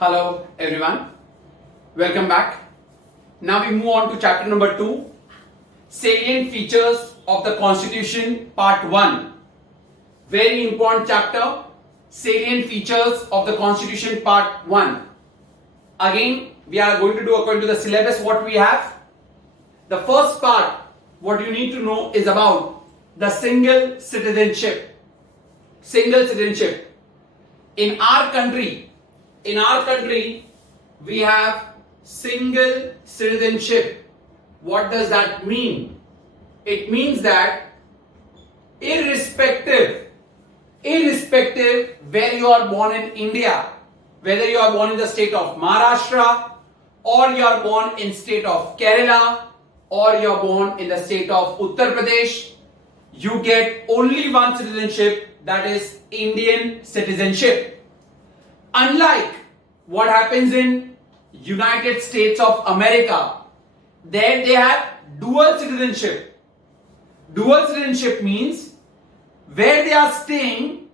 Hello everyone, welcome back. Now we move on to chapter number 2, Salient Features of the Constitution Part 1. Very important chapter, Salient Features of the Constitution Part 1. Again, we are going to do according to the syllabus what we have. The first part, what you need to know is about the single citizenship. Single citizenship. In our country, we have single citizenship. What does that mean? It means that irrespective where you are born in India, whether you are born in the state of Maharashtra, or you are born in state of Kerala, or you are born in the state of Uttar Pradesh, you get only one citizenship, that is Indian citizenship. Unlike what happens in United States of America, there they have dual citizenship. Dual citizenship means where they are staying,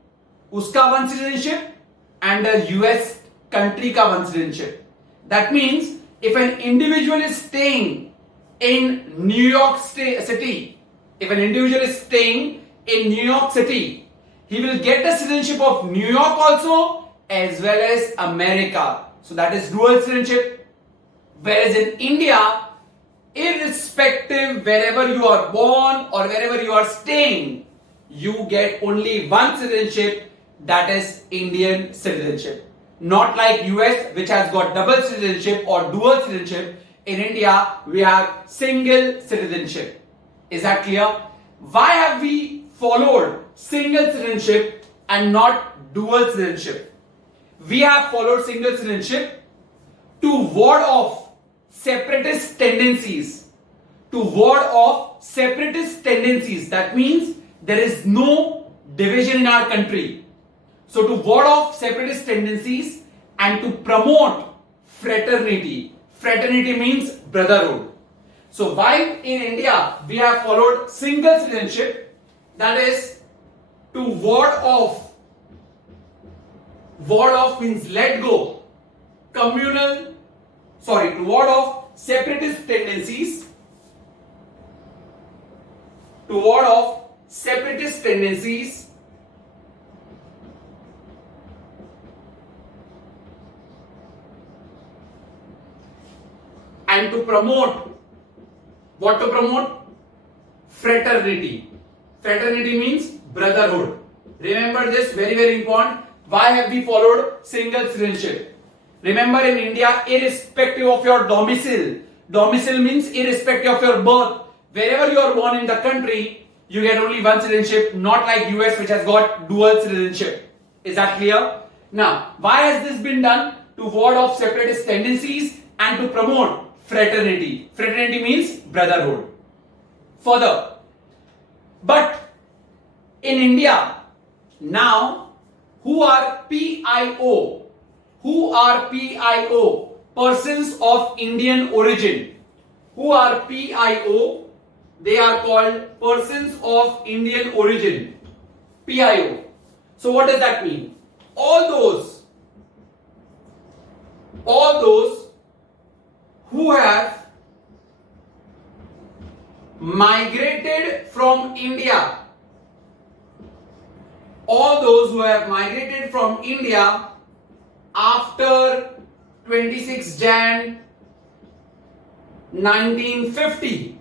uska one citizenship, and the US country ka one citizenship. That means if an individual is staying in New York City, he will get the citizenship of New York also as well as America. So that is dual citizenship. Whereas in India, irrespective wherever you are born or wherever you are staying, you get only one citizenship, that is Indian citizenship. Not like US, which has got double citizenship or dual citizenship. In India, we have single citizenship. Is that clear? Why have we followed single citizenship and not dual citizenship? We have followed single citizenship to ward off separatist tendencies. That means there is no division in our country. So to ward off separatist tendencies and to promote fraternity. Fraternity means brotherhood. So while in India we have followed single citizenship, that is to ward off means let go. To ward off separatist tendencies. And to promote, what to promote? Fraternity. Fraternity means brotherhood. Remember this, very, very important. Why have we followed single citizenship? Remember, in India, irrespective of your domicile means irrespective of your birth, wherever you are born in the country, you get only one citizenship, not like US, which has got dual citizenship. Is that clear? Now, why has this been done? To ward off separatist tendencies and to promote fraternity. Fraternity means brotherhood. Further, but in India, now, who are PIO? Persons of Indian origin. Who are PIO? They are called persons of Indian origin. PIO. So what does that mean? All those who have migrated from India. All those who have migrated from India after 26 Jan 1950.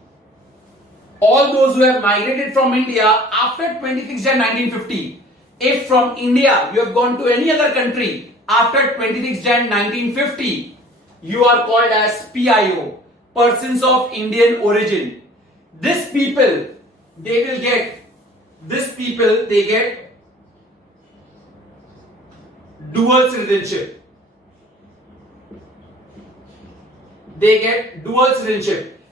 All those who have migrated from India after 26 Jan 1950. If from India you have gone to any other country after 26 Jan 1950, you are called as PIO, persons of Indian origin. These people, they get dual citizenship.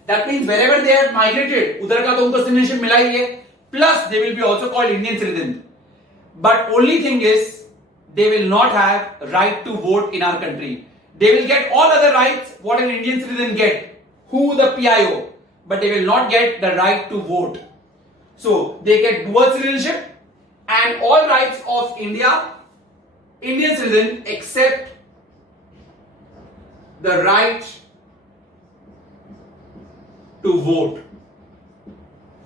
That means wherever they have migrated, udhar ka to unko citizenship mila hi hai. Plus they will be also called Indian citizen. But only thing is, they will not have right to vote in our country. They will get all other rights what an Indian citizen get. Who? The PIO. But they will not get the right to vote. So they get dual citizenship and all rights of Indian citizen except the right to vote.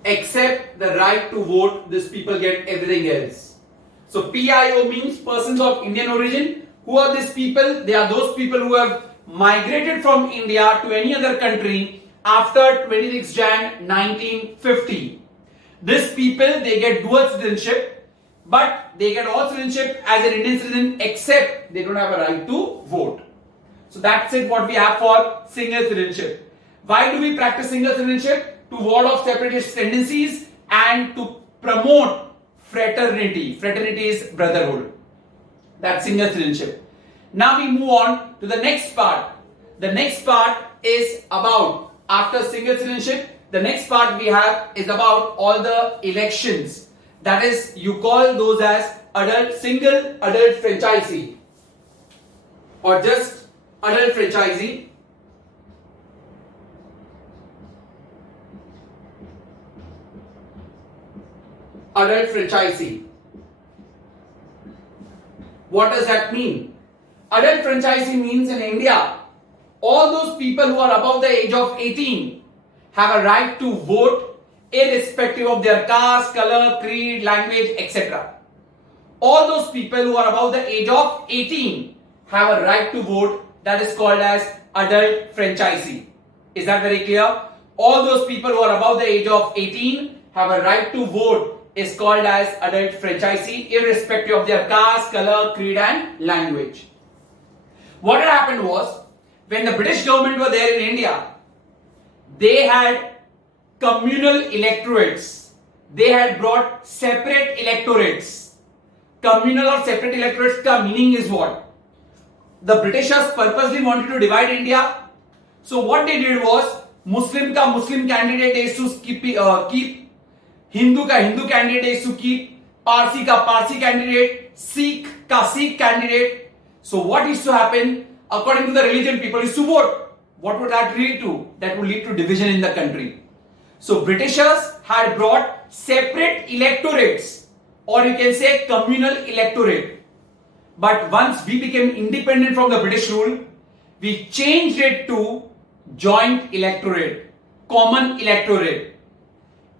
Except the right to vote, these people get everything else. So PIO means persons of Indian origin. Who are these people? They are those people who have migrated from India to any other country after 26 Jan 1950. These people, they get dual citizenship, but they get all citizenship as an Indian citizen, except they don't have a right to vote. So that's it, what we have for single citizenship. Why do we practice single citizenship? To ward off separatist tendencies and to promote fraternity. Fraternity is brotherhood. That's single citizenship. Now we move on to the next part. The next part is about, after single citizenship, the next part we have is about all the elections. That is, you call those as single adult franchisee or just adult franchisee. Adult franchisee. What does that mean? Adult franchisee means in India, all those people who are above the age of 18 have a right to vote irrespective of their caste, color, creed, language, etc. All those people who are above the age of 18 have a right to vote. That is called as adult franchisee. Is that very clear? All those people who are above the age of 18 have a right to vote is called as adult franchisee irrespective of their caste, color, creed and language. What had happened was, when the British government were there in India, they had communal electorates. They had brought separate electorates. Communal or separate electorates ka meaning is what? The Britishers purposely wanted to divide India. So what they did was, Muslim candidate is to keep Hindu ka Hindu candidate is to keep, Parsi ka Parsi candidate, Sikh ka Sikh candidate. So what used to happen? According to the religion, people used to vote. What would that lead to? That would lead to division in the country. So Britishers had brought separate electorates, or you can say communal electorate. But once we became independent from the British rule, we changed it to joint electorate, common electorate.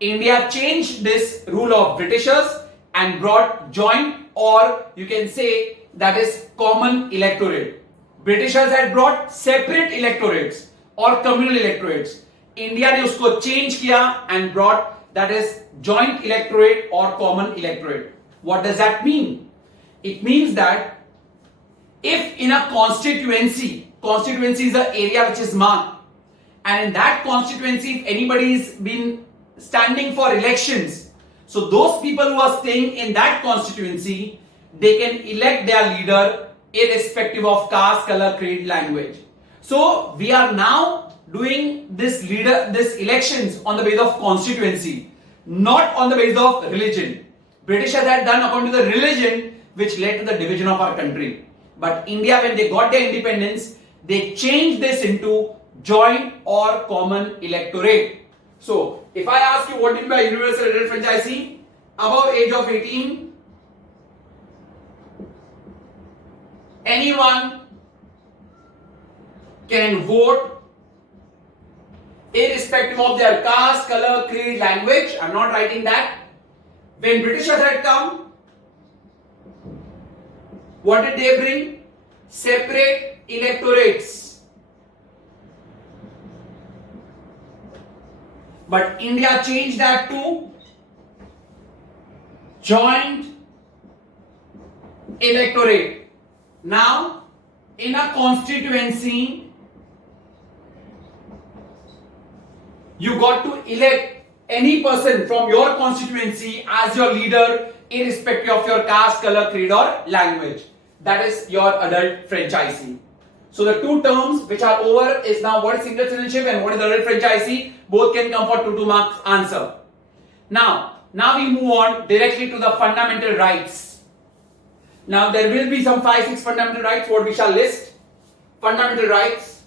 India changed this rule of Britishers and brought joint, or you can say that is common electorate. Britishers had brought separate electorates or communal electorates. India ने उसको change किया and brought that is joint electorate or common electorate. What does that mean? It means that if in a constituency is the area which is marked, and in that constituency if anybody is been standing for elections, so those people who are staying in that constituency, they can elect their leader irrespective of caste, color, creed, language. So we are now doing this elections on the basis of constituency, not on the basis of religion. Britishers had done according to the religion, which led to the division of our country. But India, when they got their independence, they changed this into joint or common electorate. So if I ask you what do you mean by universal adult franchisee, above age of 18, anyone can vote irrespective of their caste, color, creed, language. I'm not writing that. When Britishers had come, what did they bring? Separate electorates. But India changed that to joint electorate. Now, in a constituency, you got to elect any person from your constituency as your leader irrespective of your caste, color, creed or language. That is your adult franchisee. So the two terms which are over is now what is single citizenship and what is adult franchisee. Both can come for 2 marks answer. Now we move on directly to the fundamental rights. Now there will be some 5-6 fundamental rights what we shall list. Fundamental rights.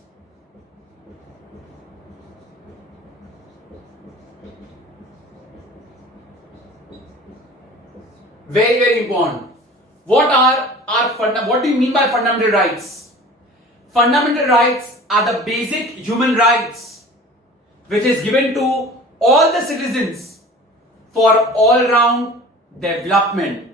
Very important. What do you mean by fundamental rights? fundamental rights are the basic human rights which is given to all the citizens for all-round development.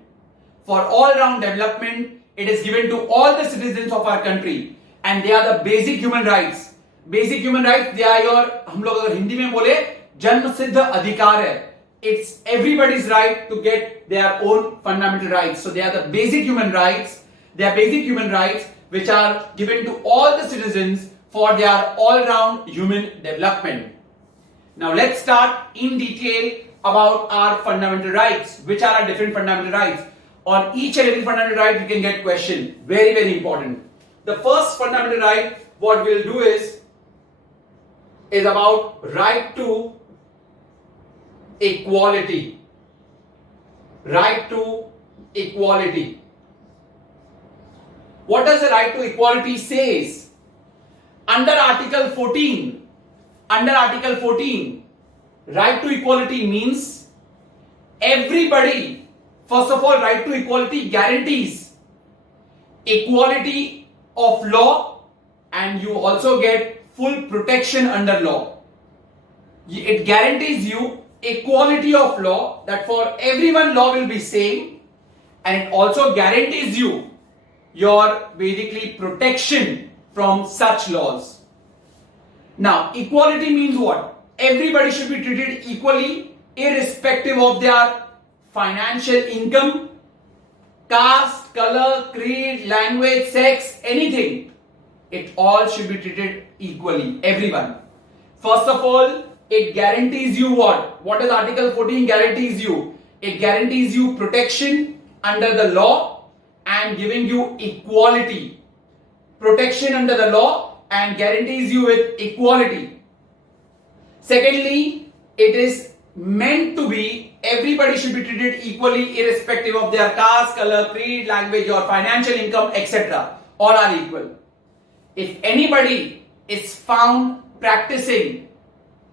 For all-round development, it is given to all the citizens of our country, and they are the basic human rights. Basic human rights, they are your, हम लोग अगर हिंदी में बोले, जन्म सिद्ध अधिकार है. It's everybody's right to get their own fundamental rights. So they are the basic human rights. They are basic human rights which are given to all the citizens for their all-round human development. Now let's start in detail about our fundamental rights. Which are our different fundamental rights? On each and every fundamental right you can get question. Very, very important. The first fundamental right, what we'll do is about right to equality. Right to equality. What does the right to equality says? Under Article 14, right to equality means everybody, first of all, right to equality guarantees equality of law, and you also get full protection under law. It guarantees you equality of law, that for everyone law will be same, and it also guarantees you your basically protection from such laws. Now, equality means what? Everybody should be treated equally irrespective of their financial income, caste, color, creed, language, sex, anything. It all should be treated equally, everyone. First of all, it guarantees you what? What does Article 14 guarantees you? It guarantees you protection under the law and giving you equality. Protection under the law and guarantees you with equality. Secondly, it is meant to be everybody should be treated equally irrespective of their caste, color, creed, language or financial income, etc. All are equal. If anybody is found practicing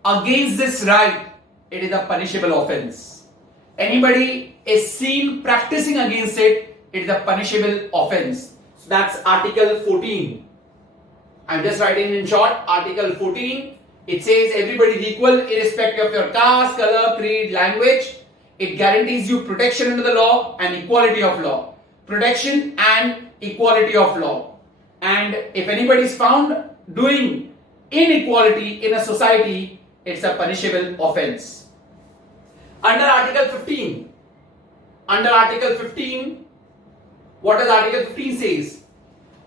against this right, it is a punishable offense. Anybody is seen practicing against it, it is a punishable offense. So that's Article 14. I'm just writing in short, Article 14. It says everybody is equal irrespective of your caste, color, creed, language. It guarantees you protection under the law and equality of law. Protection and equality of law. And if anybody is found doing inequality in a society, it's a punishable offense. Under Article 15, what does Article 15 says?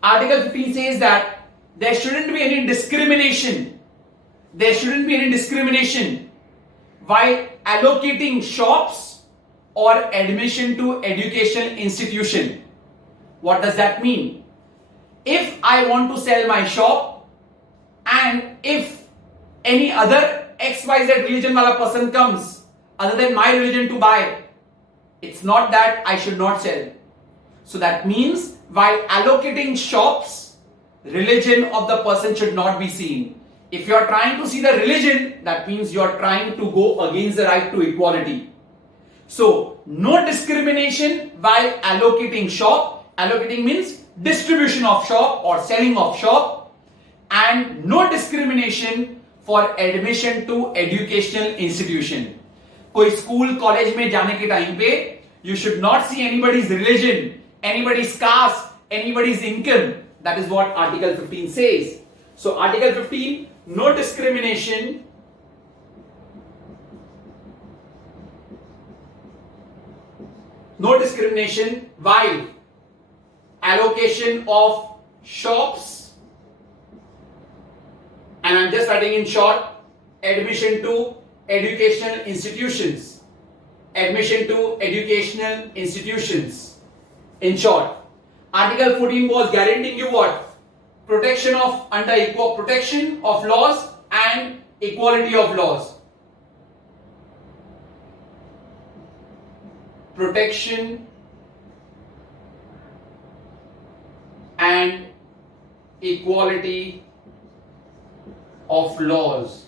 Article 15 says that there shouldn't be any discrimination. There shouldn't be any discrimination while allocating shops or admission to educational institution. What does that mean? If I want to sell my shop and if any other XYZ religion wala person comes other than my religion to buy, it's not that I should not sell. So that means while allocating shops, religion of the person should not be seen. If you are trying to see the religion, that means you are trying to go against the right to equality. So no discrimination while allocating shop. Allocating means distribution of shop or selling of shop, and no discrimination for admission to educational institution. कोई school college में जाने के time पे you should not see anybody's religion, anybody's caste, anybody's income. That is what Article 15 says. So Article 15, no discrimination while allocation of shops, and I'm just writing in short, admission to educational institutions. Admission to educational institutions. In short, Article 14 was guaranteeing you what? Protection of under equal protection of laws and equality of laws. Protection and equality of laws,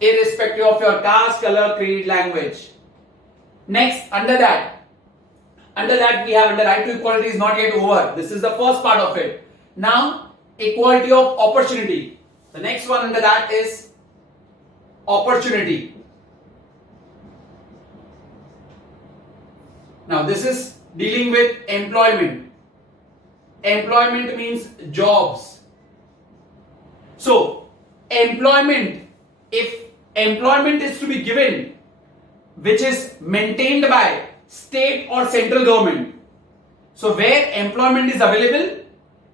irrespective of your caste, color, creed, language. Next, under that we have under right to equality is not yet over. This is the first part of it. Now, equality of opportunity. The next one under that is opportunity. Now this is dealing with employment. Employment means jobs. So employment, if employment is to be given which is maintained by state or central government, so where employment is available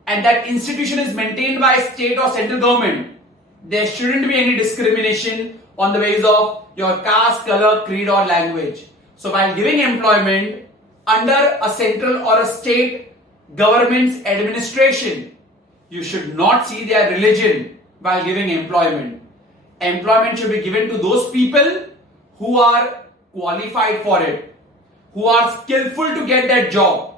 and that institution is maintained by state or central government, there shouldn't be any discrimination on the basis of your caste, color, creed or language. So while giving employment under a central or a state government's administration, you should not see their religion while giving employment. Employment should be given to those people who are qualified for it, who are skillful to get that job.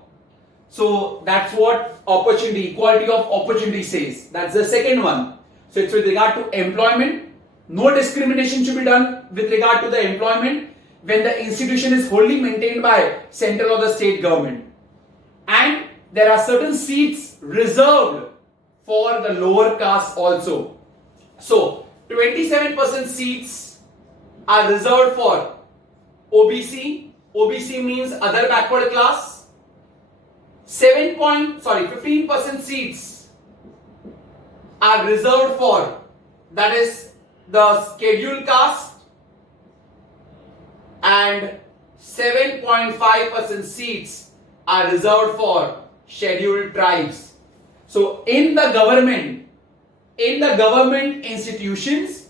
So that's what opportunity, equality of opportunity says. That's the second one. So it's with regard to employment. No discrimination should be done with regard to the employment when the institution is wholly maintained by central or the state government. And there are certain seats reserved for the lower caste also. So 27% seats are reserved for OBC. OBC means other backward class. 15% seats are reserved for, that is the scheduled caste, and 7.5% seats are reserved for scheduled tribes. So in the government institutions,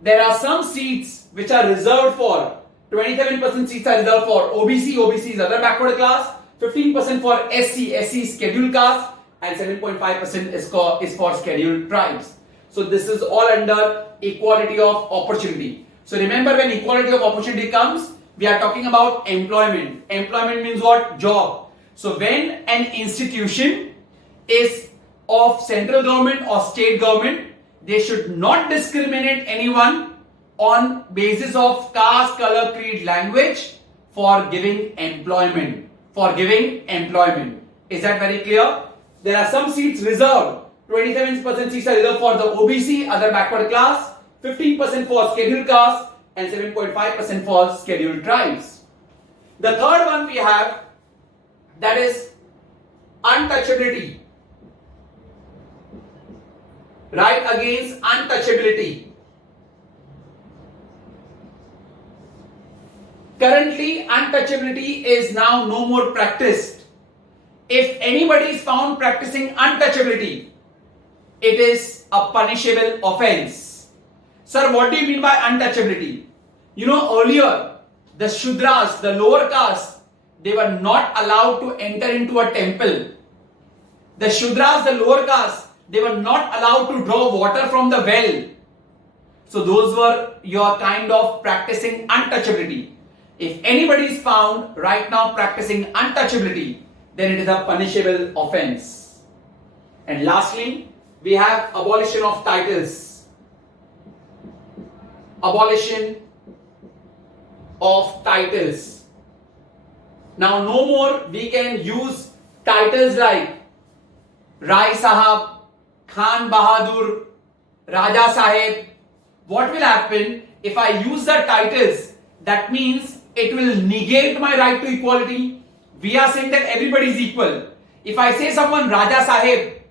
there are some seats which are reserved for, 27% seats are reserved for OBC, OBC is other backward class, 15% for SC, SC scheduled caste, and 7.5% is for scheduled tribes. So this is all under equality of opportunity. So remember, when equality of opportunity comes, we are talking about employment. Employment means what? Job. So when an institution is of central government or state government, they should not discriminate anyone on basis of caste, color, creed, language for giving employment. Is that very clear? There are some seats reserved. 27% seats are reserved for the OBC, other backward class, 15% for scheduled caste, and 7.5% for scheduled tribes. The third one we have, that is untouchability. Right against untouchability. Currently, untouchability is now no more practiced. If anybody is found practicing untouchability, it is a punishable offense. Sir, what do you mean by untouchability? You know, earlier, the Shudras, the lower caste, they were not allowed to enter into a temple. The Shudras, the lower caste, they were not allowed to draw water from the well. So those were your kind of practicing untouchability. If anybody is found right now practicing untouchability, then it is a punishable offense. And lastly, we have abolition of titles. Abolition of titles. Now no more we can use titles like Rai Sahab, Khan Bahadur, Raja Sahib. What will happen if I use the titles? That means it will negate my right to equality. We are saying that everybody is equal. If I say someone Raja Sahib,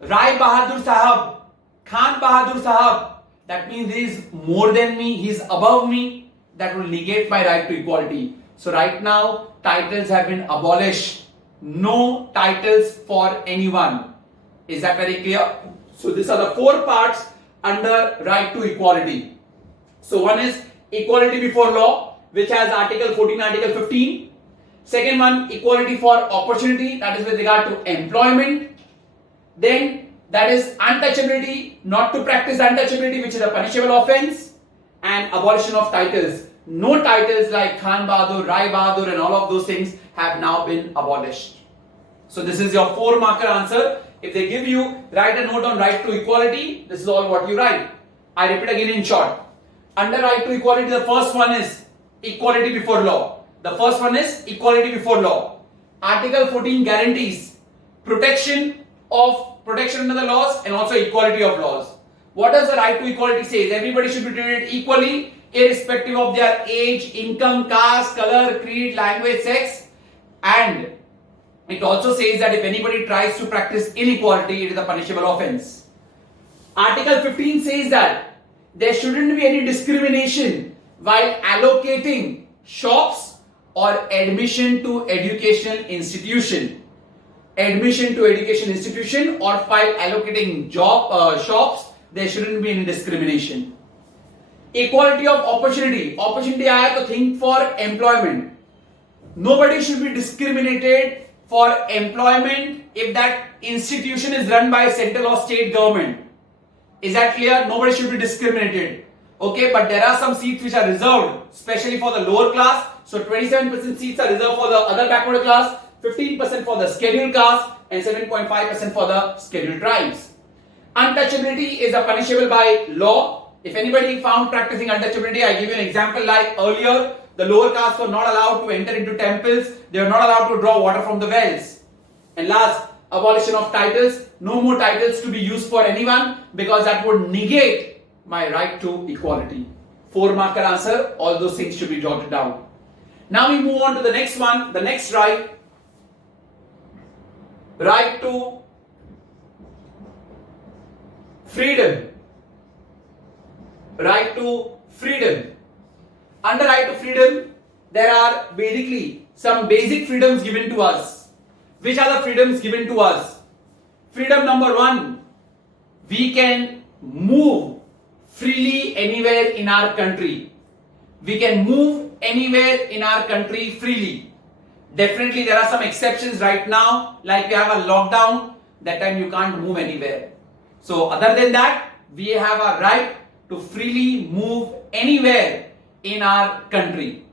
Rai Bahadur Sahab, Khan Bahadur Sahab, that means he is more than me, he is above me. That will negate my right to equality. So right now, titles have been abolished. No titles for anyone. Is that very clear? So these are the four parts under right to equality. So one is equality before law, which has Article 14, Article 15. Second one, equality for opportunity, that is with regard to employment. Then that is untouchability, not to practice untouchability, which is a punishable offense. And abolition of titles. No titles like Khan Bahadur, Rai Bahadur and all of those things have now been abolished. So this is your 4-marker answer. If they give you, write a note on right to equality, this is all what you write. I repeat again in short. Under right to equality, the first one is equality before law. The first one is equality before law. Article 14 guarantees protection of protection under the laws and also equality of laws. What does the right to equality say? Everybody should be treated equally, irrespective of their age, income, caste, color, creed, language, sex. And it also says that if anybody tries to practice inequality, it is a punishable offense. Article 15 says that there shouldn't be any discrimination while allocating shops or admission to educational institution. Admission to education institution or while allocating shops, there shouldn't be any discrimination. Equality of opportunity. Opportunity aaya to think for employment. Nobody should be discriminated for employment if that institution is run by central or state government. Is that clear? Nobody should be discriminated. Okay, but there are some seats which are reserved, especially for the lower class. So 27% seats are reserved for the other backward class, 15% for the scheduled caste, and 7.5% for the scheduled tribes. Untouchability is a punishable by law. If anybody found practicing untouchability, I give you an example like earlier, the lower caste were not allowed to enter into temples, they were not allowed to draw water from the wells. And last, abolition of titles. No more titles to be used for anyone because that would negate my right to equality. 4-marker answer, all those things should be jotted down. Now we move on to the next one, the next right. Right to freedom. Right to freedom. Under right to freedom, there are basically some basic freedoms given to us. Which are the freedoms given to us? Freedom number 1, we can move freely anywhere in our country. We can move anywhere in our country freely. Definitely there are some exceptions right now, like we have a lockdown, that time you can't move anywhere. So other than that, we have a right to freely move anywhere in our country.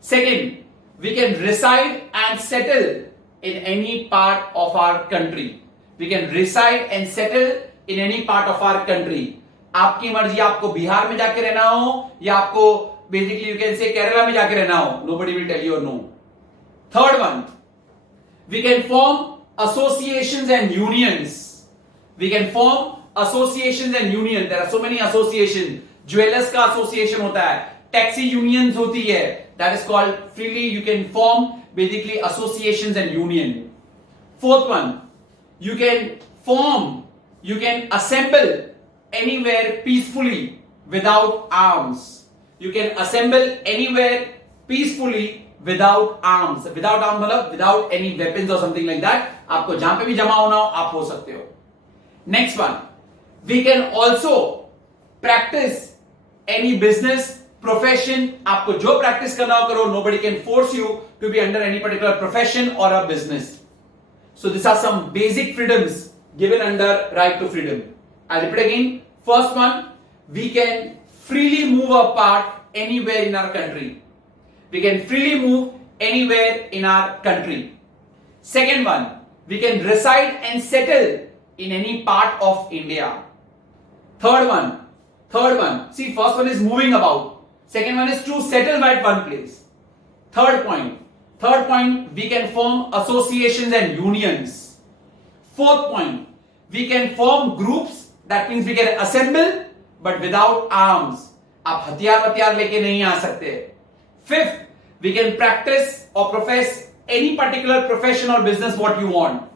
Second, we can reside and settle in any part of our country. We can reside and settle in any part of our country. आपकी मर्जी, आपको बिहार में जाके रहना हो या आपको basically you can say Kerala में जाके रहना हो, nobody will tell you no. Third one, we can form associations and unions. We can form associations and unions. There are so many associations. Jewelers का association होता है, taxi unions होती है. That is called freely you can form basically associations and union. Fourth one, you can form, you can assemble anywhere peacefully without arms. You can assemble anywhere peacefully without arms. Without arms मतलब without any weapons or something like that. आपको जहां पे भी जमा होना हो आप हो सकते हो. Next one, we can also practice any business, profession. आपको जो practice करना हो करो. Nobody can force you to be under any particular profession or a business. So these are some basic freedoms given under right to freedom. I'll repeat again. First one, we can freely move apart anywhere in our country. We can freely move anywhere in our country. Second one, we can reside and settle in any part of India. Third one, see, first one is moving about. Second one is to settle at one place. Third point, we can form associations and unions. Fourth point, we can form groups. That means we can assemble but without arms. आप हथियार लेके नहीं आ सकते. Fifth, we can practice or profess any particular profession or business what you want.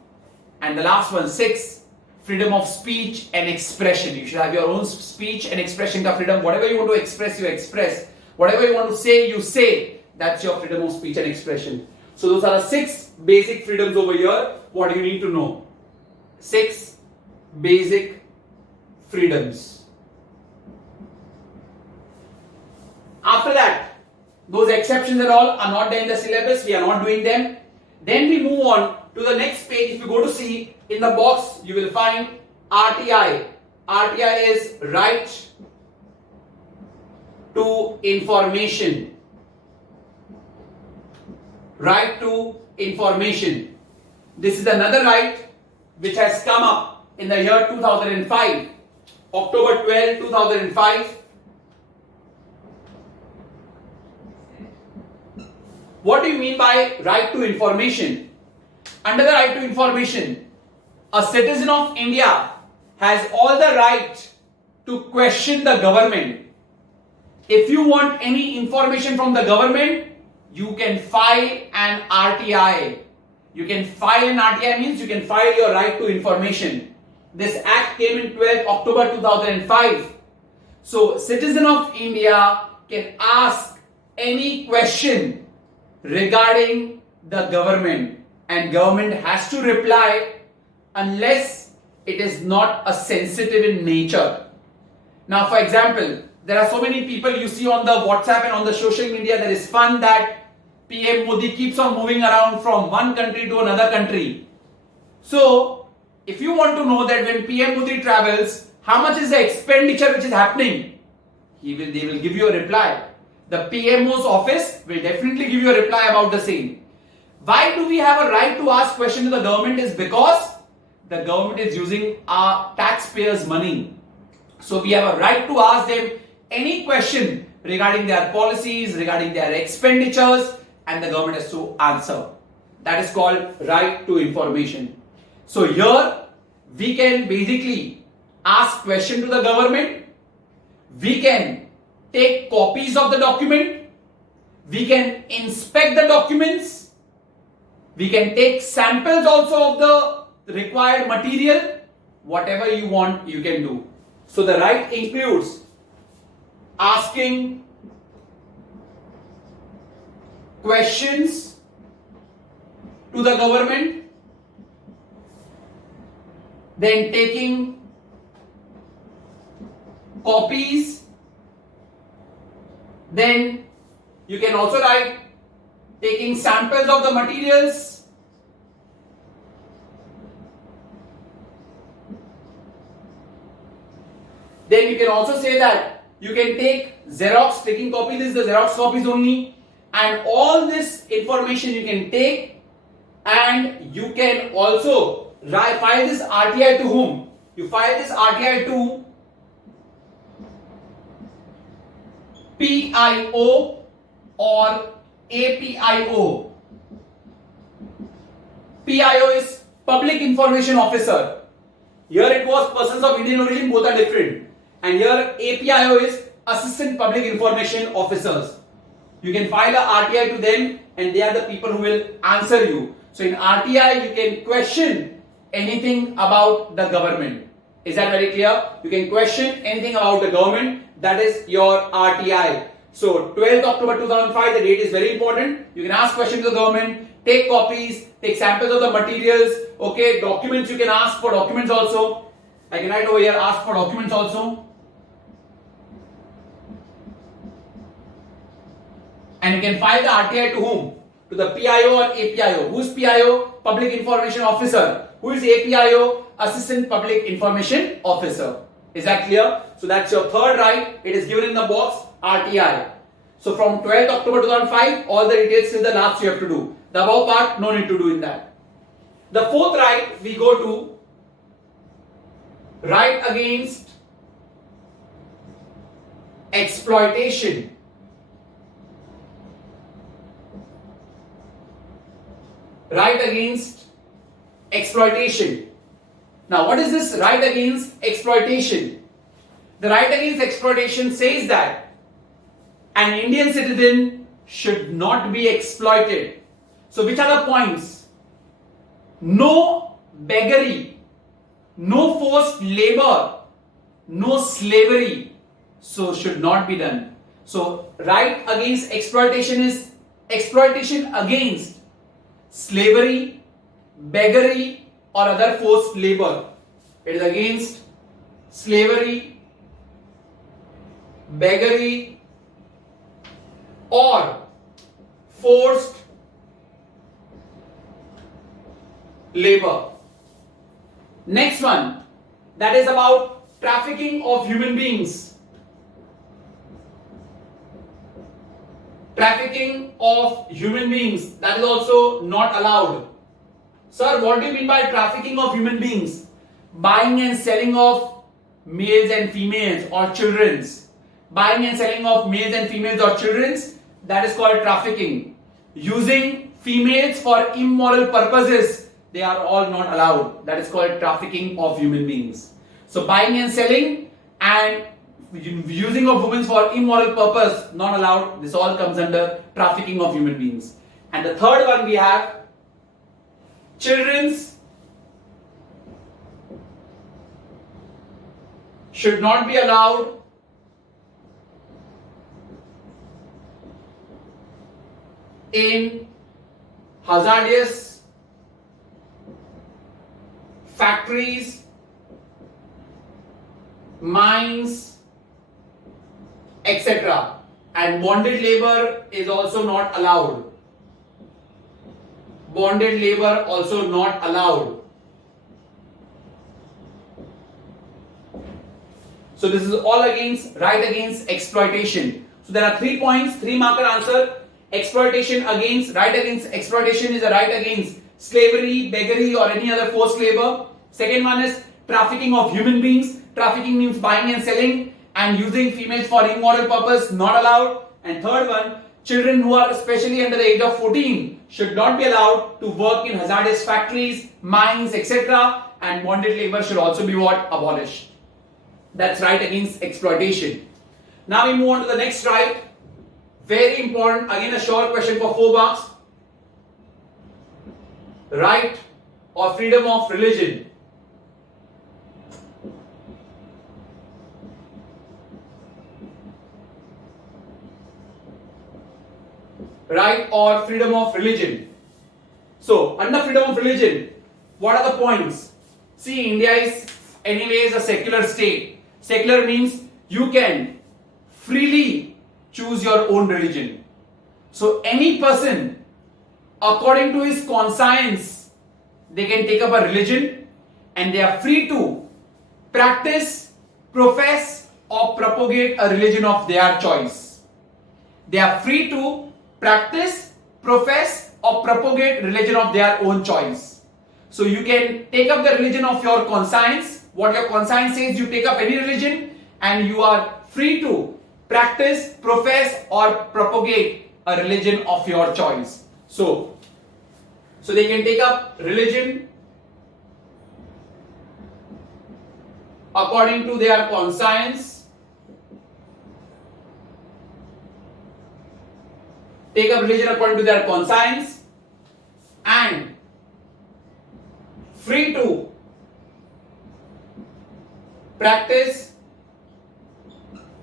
And the last one, 6, freedom of speech and expression. You should have your own speech and expression ka freedom. Whatever you want to express, you express. Whatever you want to say, you say. That's your freedom of speech and expression. So those are the 6 basic freedoms over here. What do you need to know? 6 basic freedoms. After that, those exceptions and all are not there in the syllabus. We are not doing them. Then we move on to the next page. If you go to see, in the box you will find RTI. RTI is right to information. Right to information. This is another right which has come up in the year 2005. October 12, 2005. What do you mean by right to information? Under the right to information, a citizen of India has all the right to question the government. If you want any information from the government, you can file an RTI. You can file an RTI means you can file your right to information. This act came in 12th October 2005. So, citizen of India can ask any question regarding the government, and government has to reply unless it is not a sensitive in nature. Now, for example, there are so many people you see on the WhatsApp and on the social media. There is fun that PM Modi keeps on moving around from one country to another country. So, if you want to know that when PM Modi travels, how much is the expenditure which is happening, they will give you a reply. The PMO's office will definitely give you a reply about the same. Why do we have a right to ask questions to the government? Is because the government is using our taxpayers' money. So we have a right to ask them any question regarding their policies, regarding their expenditures, and the government has to answer. That is called right to information. So here we can basically ask question to the government. We can take copies of the document. We can inspect the documents. We can take samples also of the required material. Whatever you want, you can do. So the right includes asking questions to the government, then taking copies, then you can also write taking samples of the materials, then you can also say that you can take Xerox, taking copies is the Xerox copies only, and all this information you can take, and you can also file this RTI to whom? You file this RTI to PIO or APIO. PIO is Public Information Officer. Here it was persons of Indian origin, both are different. And here APIO is Assistant Public Information Officers. You can file a RTI to them and they are the people who will answer you. So in RTI you can question anything about the government. Is that very clear? You can question anything about the government. That is your RTI. So 12th October 2005, the date is very important. You can ask questions to the government, take copies, take samples of the materials. Okay, documents you can ask for documents also. I can write over here, ask for documents also. And you can file the RTI to whom? To the PIO or APIO. Who is PIO? Public Information Officer. Who is APIO? Assistant Public Information Officer. Is that clear? So that's your third right. It is given in the box RTI. So from 12th October 2005, all the details till the last you have to do. The above part, no need to do in that. The fourth right, we go to right against exploitation. Right against exploitation. Now, what is this right against exploitation? The right against exploitation says that an Indian citizen should not be exploited. So, which are the points? No beggary, no forced labor, no slavery. So, should not be done. So, right against exploitation is exploitation against slavery, beggary, or other forced labor. It is against slavery, beggary, or forced labor. Next one, that is about trafficking of human beings. Trafficking of human beings, that is also not allowed. Sir, what do you mean by trafficking of human beings? Buying and selling of males and females or children's. Buying and selling of males and females or children's, that is called trafficking. Using females for immoral purposes, they are all not allowed. That is called trafficking of human beings. So buying and selling and using of women for immoral purpose, not allowed. This all comes under trafficking of human beings. And the third one we have children's should not be allowed in hazardous factories, mines, etc. And bonded labor is also not allowed. Bonded labor also not allowed. So this is all right against exploitation. So there are 3 points, 3 marker answer. Exploitation against, right against exploitation is a right against slavery, beggary or any other forced labor. Second one is trafficking of human beings. Trafficking means buying and selling and using females for immoral purpose, not allowed. And third one, children who are especially under the age of 14 should not be allowed to work in hazardous factories, mines, etc. And bonded labor should also be what? Abolished. That's right against exploitation. Now we move on to the next right. Very important, again a short question for 4 marks. Right or freedom of religion. Right or freedom of religion. So, under freedom of religion, what are the points? See, India is anyways a secular state. Secular means you can freely choose your own religion. So, any person, according to his conscience, they can take up a religion and they are free to practice, profess or propagate a religion of their choice. They are free to practice, profess or propagate religion of their own choice. So you can take up the religion of your conscience. What your conscience says, you take up any religion and you are free to practice, profess or propagate a religion of your choice. So they can take up religion according to their conscience, take up religion according to their conscience and free to practice,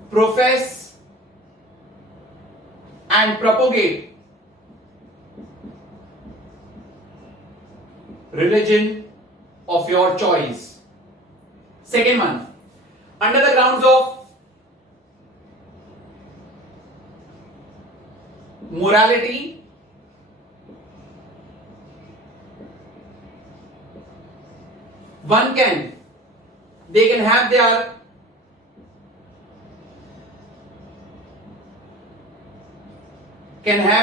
profess and propagate religion of your choice. Second one, under the grounds of morality, they can have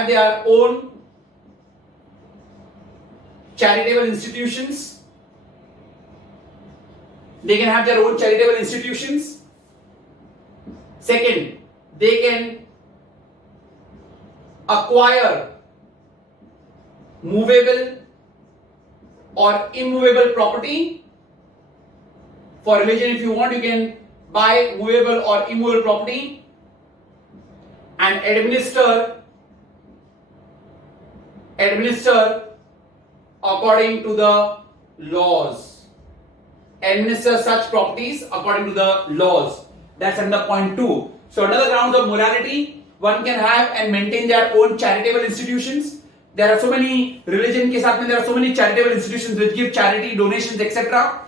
their own charitable institutions. They can have their own charitable institutions. Second, they can acquire movable or immovable property. For religion, if you want, you can buy movable or immovable property and administer according to the laws. Administer such properties according to the laws. That's under point 2. So under the grounds of morality, one can have and maintain their own charitable institutions. There are so many religion ke saath mein, there are so many charitable institutions which give charity, donations, etc.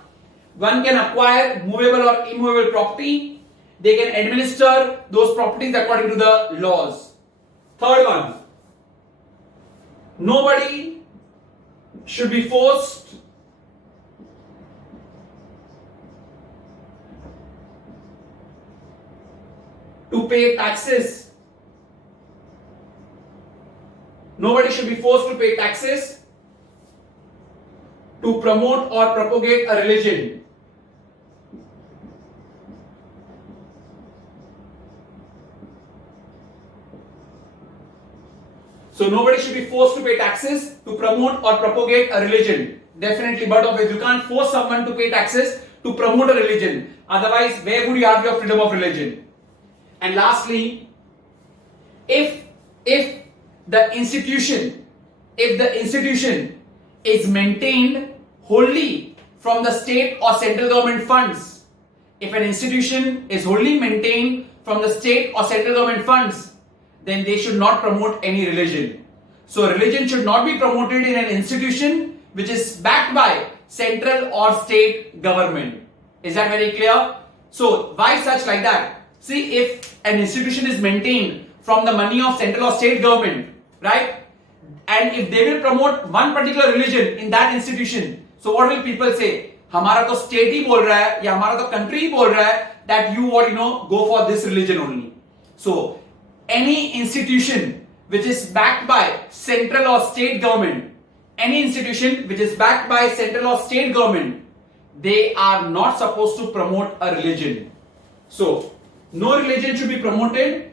One can acquire movable or immovable property. They can administer those properties according to the laws. Third one, nobody should be forced to pay taxes. Nobody should be forced to pay taxes to promote or propagate a religion. So nobody should be forced to pay taxes to promote or propagate a religion. Definitely, but obviously you can't force someone to pay taxes to promote a religion. Otherwise, where would you have your freedom of religion? And lastly, if the institution is maintained wholly from the state or central government funds, if an institution is wholly maintained from the state or central government funds, then they should not promote any religion. So religion should not be promoted in an institution which is backed by central or state government. Is that very clear? So why such like that? See, if an institution is maintained from the money of central or state government, right? And if they will promote one particular religion in that institution, so what will people say? हमारा तो state ही बोल रहा है या हमारा तो country ही बोल रहा है that you go for this religion only. So any institution which is backed by central or state government, they are not supposed to promote a religion. So no religion should be promoted.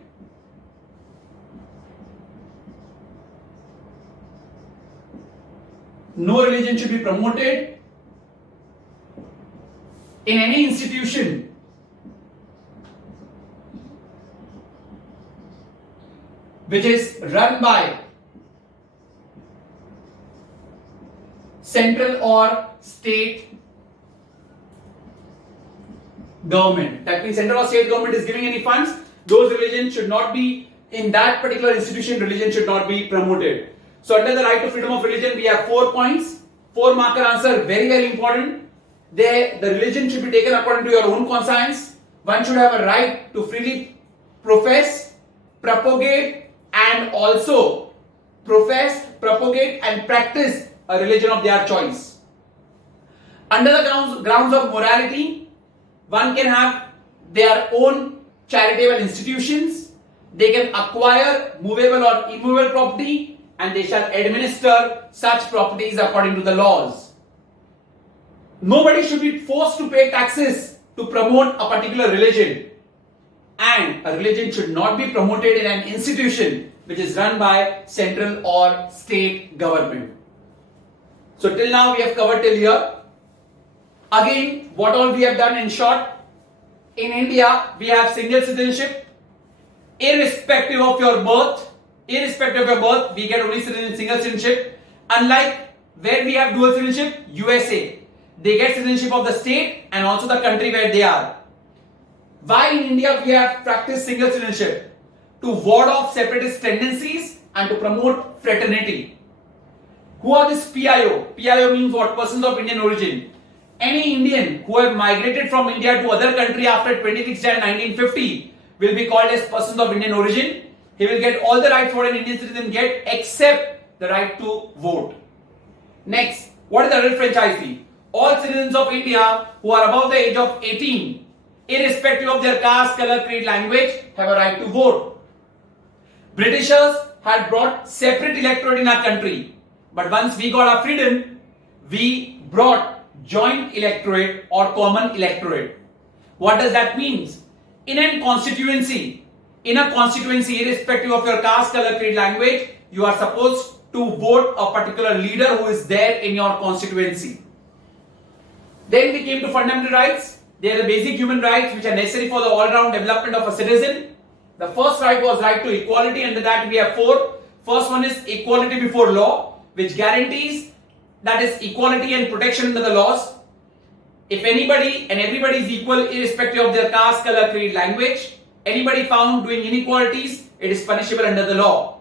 No religion should be promoted in any institution which is run by central or state government. That means central or state government is giving any funds, those religions should not be in that particular institution, religion should not be promoted. So under the right to freedom of religion, we have 4 points, 4 marker answer, very, very important. The religion should be taken according to your own conscience. One should have a right to freely profess, propagate, and also propagate and practice a religion of their choice. Under the grounds of morality, one can have their own charitable institutions. They can acquire movable or immovable property, and they shall administer such properties according to the laws. Nobody should be forced to pay taxes to promote a particular religion, and a religion should not be promoted in an institution which is run by central or state government. So till now we have covered till here. Again, what all we have done in short, in India we have single citizenship. Irrespective of your birth, we get only single citizenship. Unlike where we have dual citizenship, USA, they get citizenship of the state and also the country where they are. Why in India we have practiced single citizenship? To ward off separatist tendencies and to promote fraternity. Who are this PIO? PIO means what? Persons of Indian origin. Any Indian who have migrated from India to other country after 26 January 1950 will be called as persons of Indian origin. He will get all the rights what an Indian citizen get except the right to vote. Next, what is the adult franchise fee? All citizens of India who are above the age of 18, irrespective of their caste, color, creed, language, have a right to vote. Britishers had brought separate electorate in our country, but once we got our freedom, we brought joint electorate or common electorate. What does that mean? In a constituency, irrespective of your caste, color, creed, language, you are supposed to vote a particular leader who is there in your constituency. Then we came to fundamental rights. They are the basic human rights which are necessary for the all-round development of a citizen. The first right was right to equality. Under that we have 4. First one is equality before law, which guarantees that is equality and protection under the laws. If anybody and everybody is equal irrespective of their caste, color, creed, language, anybody found doing inequalities, it is punishable under the law.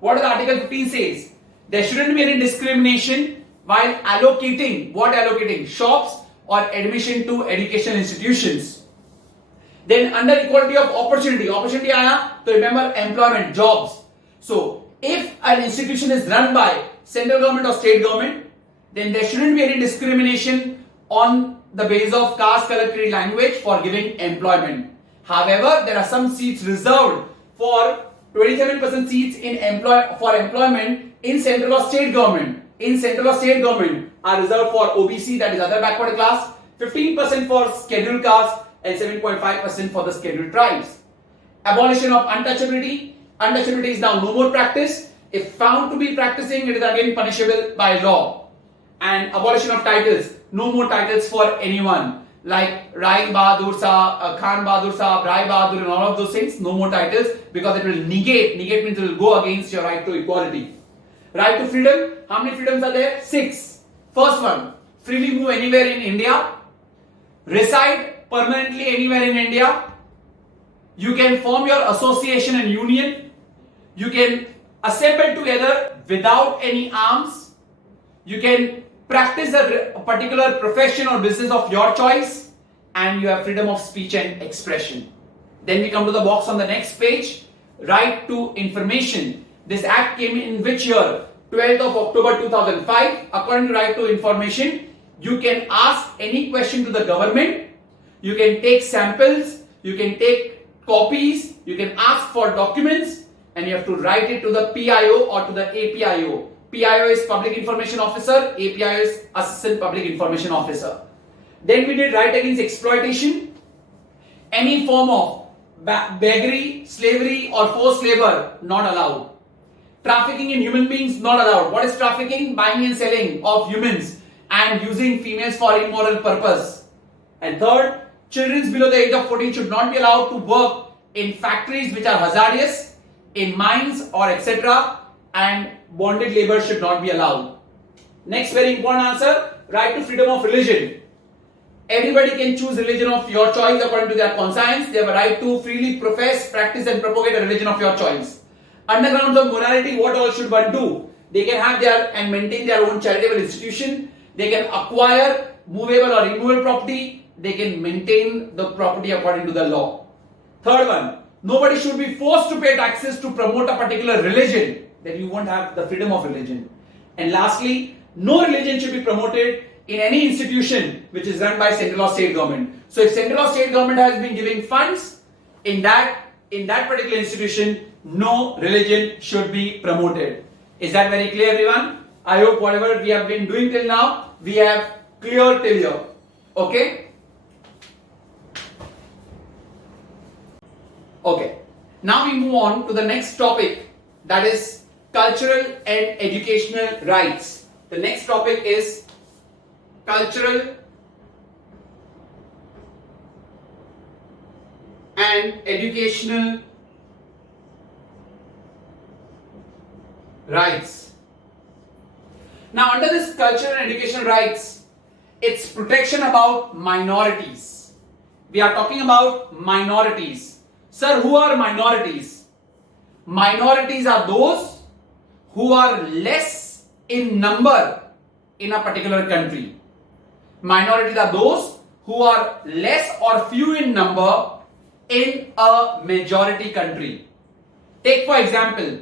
What does Article 15 says? There shouldn't be any discrimination while allocating, shops or admission to educational institutions. Then under equality of opportunity aaya, to remember employment, jobs. So if an institution is run by central government or state government, then there shouldn't be any discrimination on the basis of caste, color, creed, language for giving employment. However, there are some seats reserved for 27% seats for employment in central or state government. Are reserved for OBC, that is other backward class, 15% for scheduled caste and 7.5% for the scheduled tribes. Abolition of untouchability. Untouchability is now no more practiced. If found to be practicing, it is again punishable by law. And abolition of titles. No more titles for anyone. Like Rai Bahadur Saab, Khan Bahadur Saab, Rai Bahadur and all of those things. No more titles because it will negate. Negate means it will go against your right to equality. Right to freedom. How many freedoms are there? 6. First one. Freely move anywhere in India. Reside permanently anywhere in India. You can form your association and union. You can assemble together without any arms. You can practice a particular profession or business of your choice, and you have freedom of speech and expression. Then we come to the box on the next page. Right to information. This act came in which year? 12th of October 2005. According to right to information, you can ask any question to the government. You can take samples. You can take copies. You can ask for documents, and you have to write it to the PIO or to the APIO. PIO is Public Information Officer, APIO is Assistant Public Information Officer. Then we did right against exploitation. Any form of beggary, slavery or forced labor, not allowed. Trafficking in human beings, not allowed. What is trafficking? Buying and selling of humans and using females for immoral purpose. And third, children below the age of 14 should not be allowed to work in factories which are hazardous, in mines or etc. And bonded labor should not be allowed. Next very important answer, right to freedom of religion. Everybody can choose religion of your choice according to their conscience. They have a right to freely profess, practice and propagate a religion of your choice. Undergrounds of morality, what all should one do? They can have their and maintain their own charitable institution. They can acquire movable or immovable property. They can maintain the property according to the law. Third one, nobody should be forced to pay taxes to promote a particular religion. Then you won't have the freedom of religion. And lastly, no religion should be promoted in any institution which is run by central or state government. So if central or state government has been giving funds in that particular institution, no religion should be promoted. Is that very clear, everyone? I hope whatever we have been doing till now, we have cleared till here. Okay? Okay. Now we move on to the next topic, that is cultural and educational rights. The next topic is cultural and educational rights. Now under this cultural and educational rights, it's protection about minorities. We are talking about minorities. Sir, who are minorities? Minorities are those who are less in number in a particular country. Minorities are those who are less or few in number in a majority country. Take for example,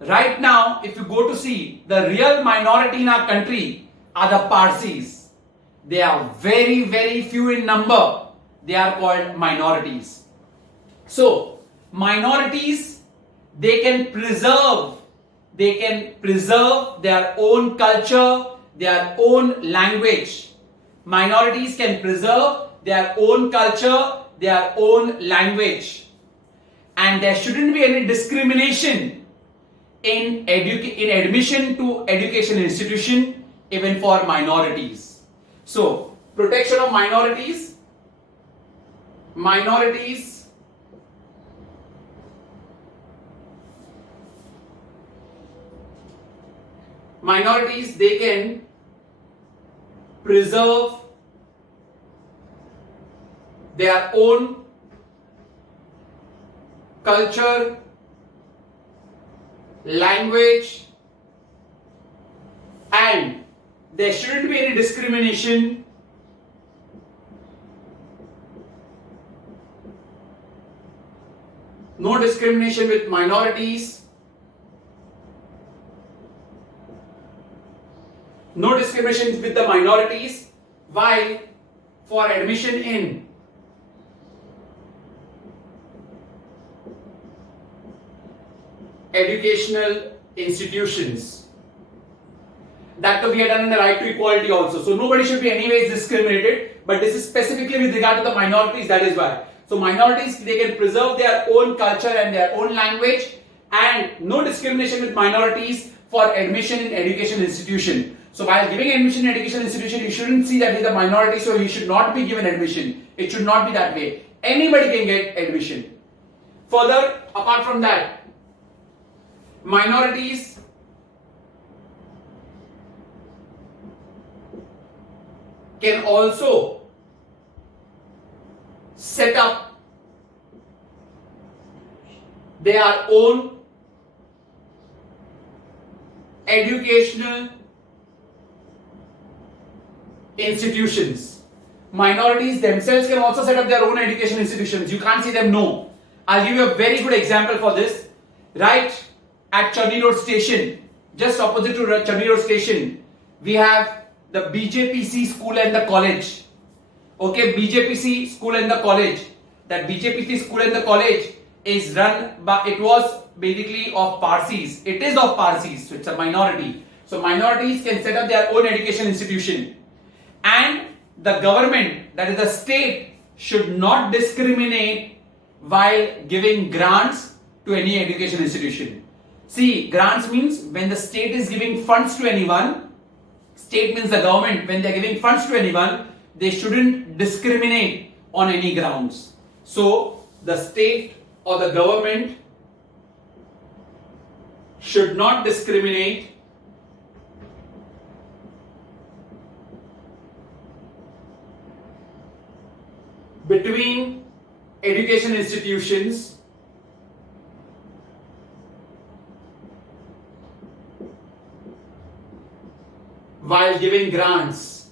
right now if you go to see, the real minority in our country are the Parsis. They are very, very few in number. They are called minorities. So, minorities, they can preserve their own culture, their own language. Minorities can preserve their own culture, their own language. And there shouldn't be any discrimination in admission to education institution, even for minorities. So, protection of minorities. Minorities, they can preserve their own culture, language, and there shouldn't be any discrimination no discrimination with minorities, no discrimination with the minorities while for admission in educational institutions. That we had done in the right to equality also. So nobody should be anyways discriminated, but this is specifically with regard to the minorities, that is why. So minorities, they can preserve their own culture and their own language, and no discrimination with minorities for admission in education institution. So while giving admission in education institution, you shouldn't see that he's a minority, so he should not be given admission. It should not be that way. Anybody can get admission. Further, apart from that, minorities can also set up their own educational institutions. Minorities themselves can also set up their own education institutions. You can't say them no. I'll give you a very good example for this. Right at Channi Road Station, just opposite to Channi Road Station, we have the BJPC School and the College. Okay, BJPC School and the College. That BJPC School and the College is run by, it was basically of Parsis. It is of Parsis, so it's a minority. So minorities can set up their own education institution. And the government, that is the state, should not discriminate while giving grants to any education institution. See, grants means when the state is giving funds to anyone, state means the government, when they are giving funds to anyone, they shouldn't discriminate on any grounds. So, the state or the government should not discriminate between education institutions while giving grants.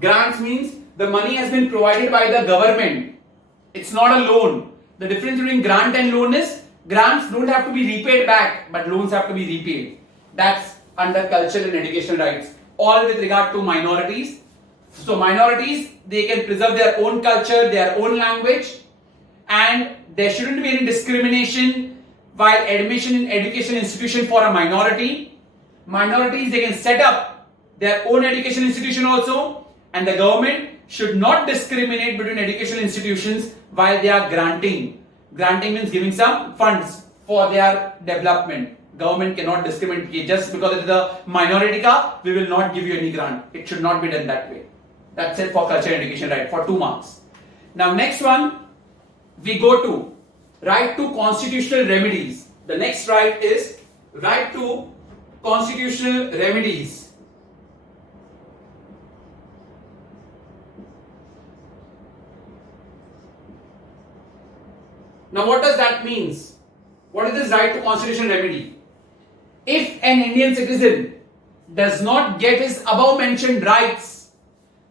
Grants means the money has been provided by the government. It's not a loan. The difference between grant and loan is grants don't have to be repaid back, but loans have to be repaid. That's under cultural and educational rights. All with regard to minorities. So minorities, they can preserve their own culture, their own language, and there shouldn't be any discrimination while admission in education institution for a minority. Minorities, they can set up their own education institution also, and the government should not discriminate between education institutions while they are granting. Granting means giving some funds for their development. Government cannot discriminate. Just because it is a minority ka, we will not give you any grant. It should not be done that way. That's it for culture and education right, for 2 marks. Now next one, we go to right to constitutional remedies. The next right is right to constitutional remedies. Now what does that mean? What is this right to constitutional remedy? If an Indian citizen does not get his above mentioned rights,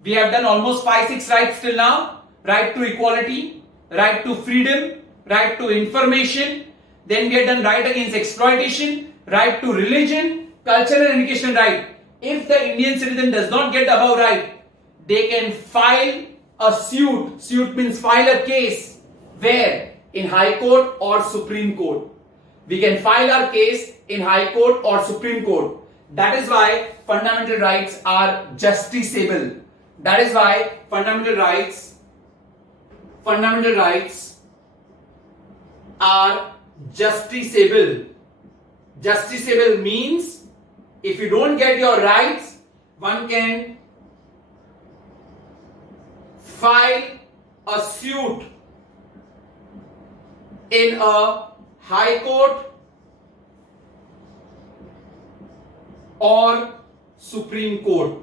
we have done almost 5-6 rights till now. Right to equality, right to freedom, right to information. Then we have done right against exploitation, right to religion, cultural and educational right. If the Indian citizen does not get the above right, they can file a suit. Suit means file a case. Where? In High Court or Supreme Court. We can file our case in High Court or Supreme Court. That is why fundamental rights are justiciable. That is why fundamental rights are justiciable. Justiciable means if you don't get your rights, one can file a suit in a High Court or Supreme Court.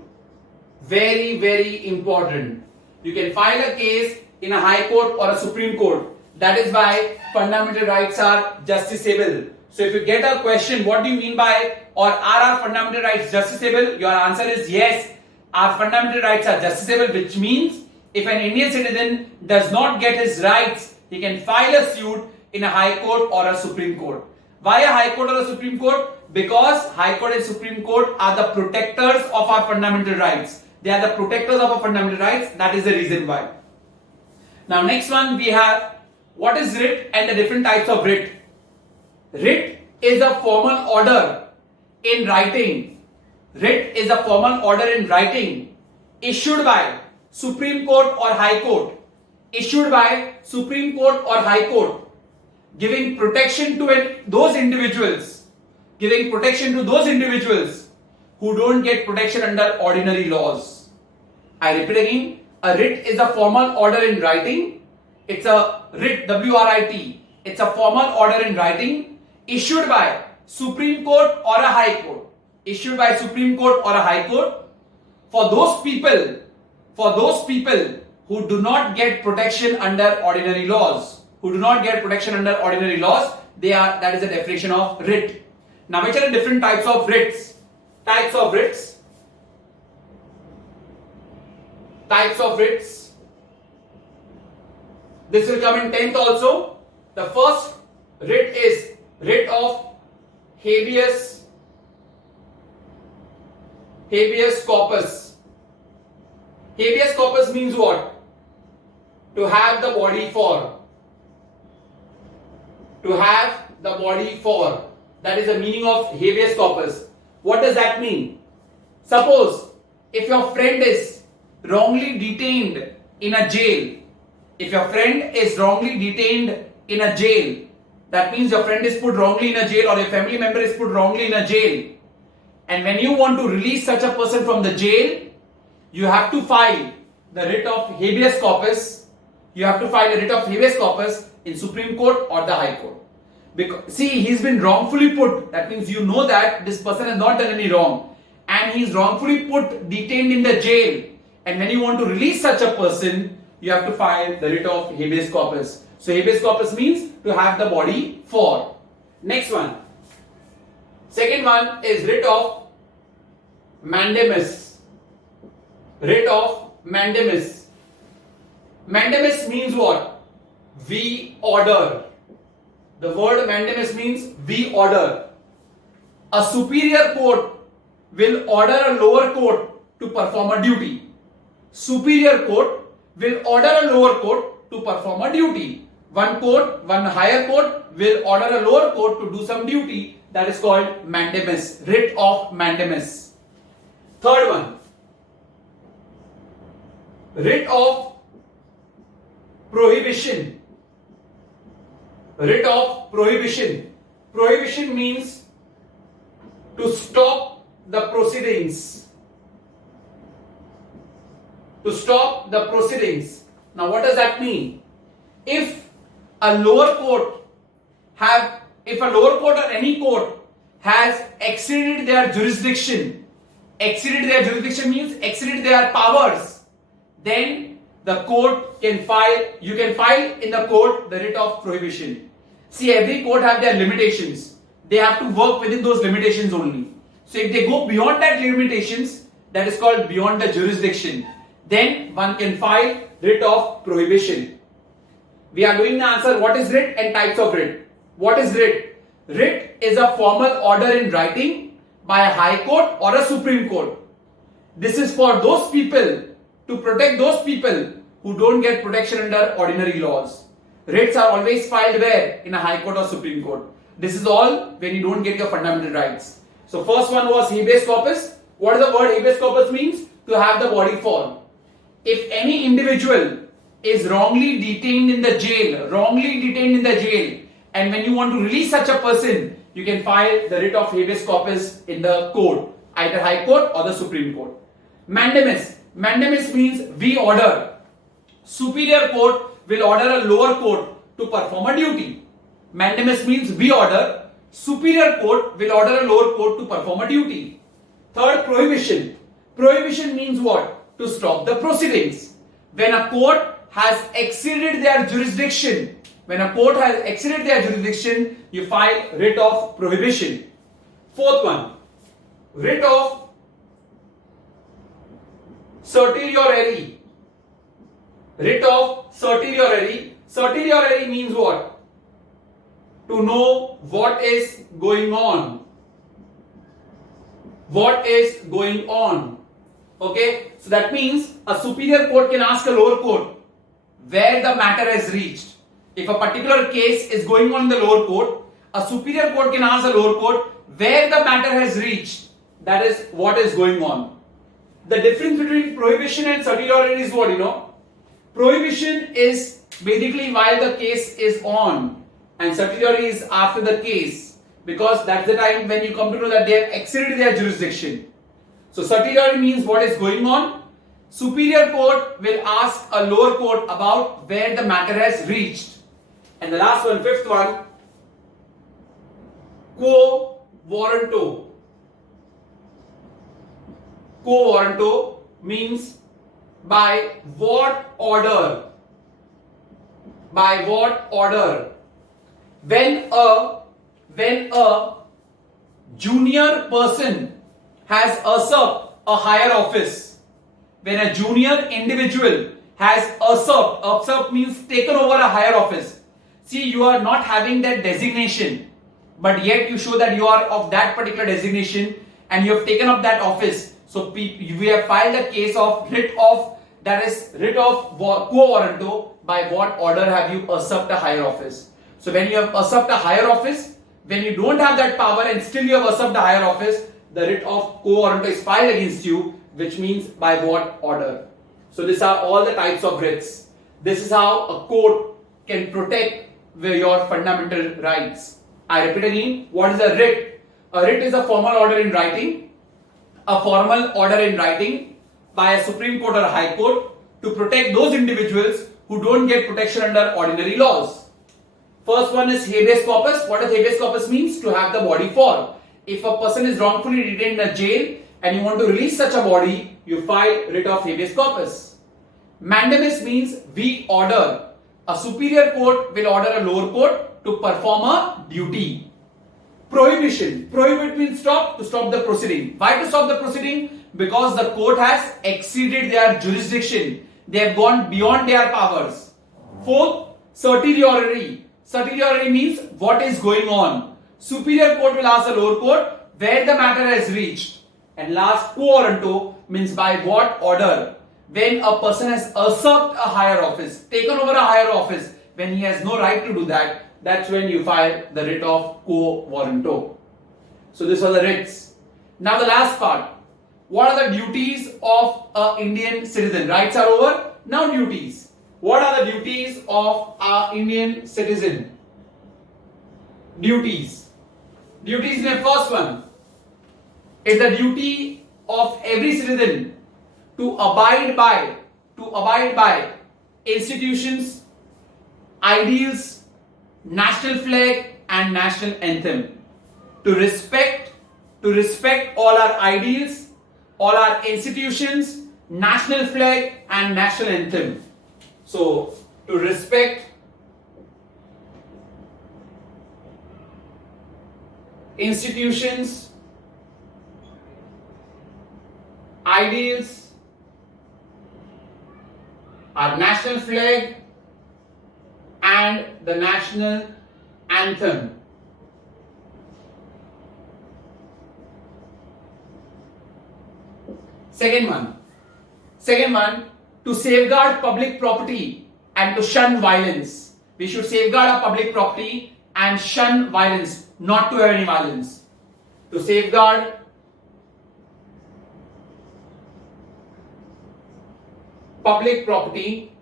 Very, very important. You can file a case in a High Court or a Supreme Court. That is why fundamental rights are justiciable. So if you get a question, what do you mean by, or are our fundamental rights justiciable? Your answer is yes. Our fundamental rights are justiciable, which means if an Indian citizen does not get his rights, he can file a suit in a High Court or a Supreme Court. Why a High Court or a Supreme Court? Because High Court and Supreme Court are the protectors of our fundamental rights. They are the protectors of our fundamental rights. That is the reason why. Now next one we have what is writ and the different types of writ. Writ is a formal order in writing. Writ is a formal order in writing issued by Supreme Court or High Court. Issued by Supreme Court or High Court. giving protection to those individuals, giving protection to those individuals who don't get protection under ordinary laws. I repeat again, a writ is a formal order in writing. It's a writ, W-R-I-T. It's a formal order in writing issued by Supreme Court or a High Court. Issued by Supreme Court or a High Court for those people who do not get protection under ordinary laws. Who do not get protection under ordinary laws, that is the definition of writ. Now, which are the different types of writs? Types of writs. This will come in 10th also. The first writ is writ of habeas corpus. Habeas corpus means what? To have the body for. To have the body for. That is the meaning of habeas corpus. What does that mean? Suppose if your friend is wrongly detained in a jail. If your friend is wrongly detained in a jail, that means your friend is put wrongly in a jail or a family member is put wrongly in a jail. And when you want to release such a person from the jail, you have to file the writ of habeas corpus. You have to file a writ of habeas corpus in Supreme Court or the High Court. Because see, he's been wrongfully put. That means you know that this person has not done any wrong, and he's wrongfully put, detained in the jail. And when you want to release such a person, you have to file the writ of habeas corpus. So habeas corpus means to have the body for. Next one. Second one is writ of mandamus. Writ of mandamus. Mandamus means what? We order. The word mandamus means we order. A superior court will order a lower court to perform a duty. Superior court will order a lower court to perform a duty. One higher court will order a lower court to do some duty. That is called mandamus, writ of mandamus. Third one, writ of prohibition. Writ of prohibition. Prohibition means to stop the proceedings. To stop the proceedings. Now, what does that mean? If a lower court or any court has exceeded their jurisdiction means exceeded their powers, then the court can file, you can file in the court the writ of prohibition. See, every court have their limitations. They have to work within those limitations only. So if they go beyond that limitations, that is called beyond the jurisdiction, then one can file writ of prohibition. We are going to answer what is writ and types of writ. What is writ? Writ is a formal order in writing by a high court or a Supreme Court. This is for those people, to protect those people who don't get protection under ordinary laws. Writs are always filed where? In a high court or Supreme Court. This is all when you don't get your fundamental rights. So first one was habeas corpus. What does the word habeas corpus means? To have the body for. If any individual is wrongly detained in the jail, and when you want to release such a person, you can file the writ of habeas corpus in the court, either High Court or the Supreme Court. Mandamus. Mandamus means we order. Superior court will order a lower court to perform a duty. Mandamus means we order. Superior court will order a lower court to perform a duty. Third, prohibition. Prohibition means what? To stop the proceedings. When a court has exceeded their jurisdiction, you file writ of prohibition. Fourth one, writ of certiorari. Writ of certiorari. Certiorari means what? To know what is going on. What is going on. Okay, so that means a superior court can ask a lower court where the matter has reached. If a particular case is going on in the lower court, a superior court can ask the lower court where the matter has reached. That is what is going on. The difference between prohibition and certiorari is what, Prohibition is basically while the case is on. and certiorari is after the case, because that's the time when you come to know that they have exceeded their jurisdiction. So certiorari means what is going on. Superior court will ask a lower court about where the matter has reached. And the last one, fifth one, quo warranto. Quo warranto means by what order? By what order? When a junior person has usurped a higher office, when a junior individual has usurped means taken over a higher office. See, you are not having that designation, but yet you show that you are of that particular designation and you have taken up that office. So we have filed a case of writ of quo warranto. By what order have you usurped a higher office? So when you have usurped a higher office, when you don't have that power and still you have usurped a higher office, the writ of quo warranto is filed against you, which means by what order. So these are all the types of writs. This is how a court can protect your fundamental rights. I repeat again, what is a writ? A writ is a formal order in writing. A formal order in writing by a Supreme Court or a High Court to protect those individuals who don't get protection under ordinary laws. First one is habeas corpus. What does habeas corpus means? To have the body for. If a person is wrongfully detained in a jail and you want to release such a body, you file writ of habeas corpus. Mandamus means we order. A superior court will order a lower court to perform a duty. Prohibition. Prohibit means stop, to stop the proceeding. Why to stop the proceeding? Because the court has exceeded their jurisdiction. They have gone beyond their powers. Fourth, certiorari. Certiorari means what is going on. Superior court will ask the lower court where the matter has reached. And last, quo warranto means by what order. When a person has usurped a higher office, taken over a higher office, when he has no right to do that, that's when you file the writ of quo warranto. So these are the writs. Now the last part. What are the duties of an Indian citizen? Rights are over. Now duties. What are the duties of an Indian citizen? Duties. Duties in the first one. It's the duty of every citizen to abide by institutions, ideals, national flag and national anthem. To respect all our ideals, all our institutions, national flag and national anthem. So to respect institutions, ideals, our national flag and the national anthem. Second one, to safeguard public property and to shun violence. We should safeguard our public property and shun violence, not to have any violence. To safeguard public property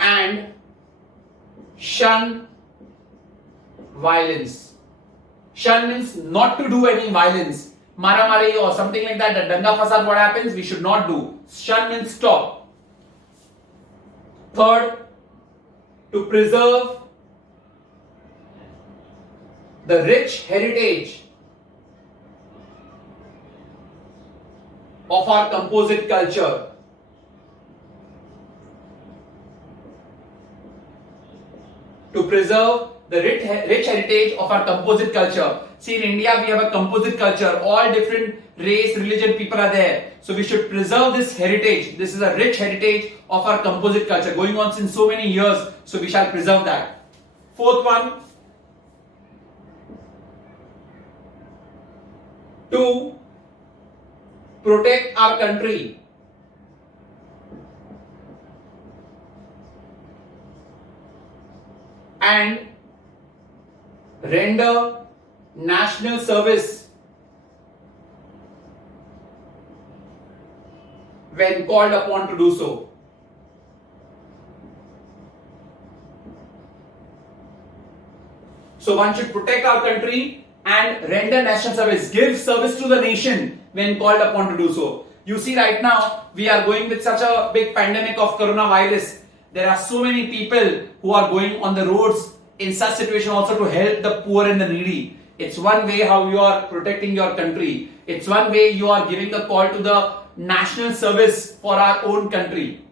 and shun violence. Shun means not to do any violence. Maramari or something like that, the danga fasad, what happens? We should not do. Shun means stop. Third, to preserve the rich heritage of our composite culture. To preserve the rich heritage of our composite culture. See, in India we have a composite culture. All different race, religion people are there. So we should preserve this heritage. This is a rich heritage of our composite culture going on since so many years. So we shall preserve that. Fourth one, to protect our country and render national service when called upon to do so. So one should protect our country and render national service, give service to the nation when called upon to do so. You see right now, we are going with such a big pandemic of coronavirus. There are so many people who are going on the roads in such situation also to help the poor and the needy. It's one way how you are protecting your country. It's one way you are giving a call to the national service for our own country.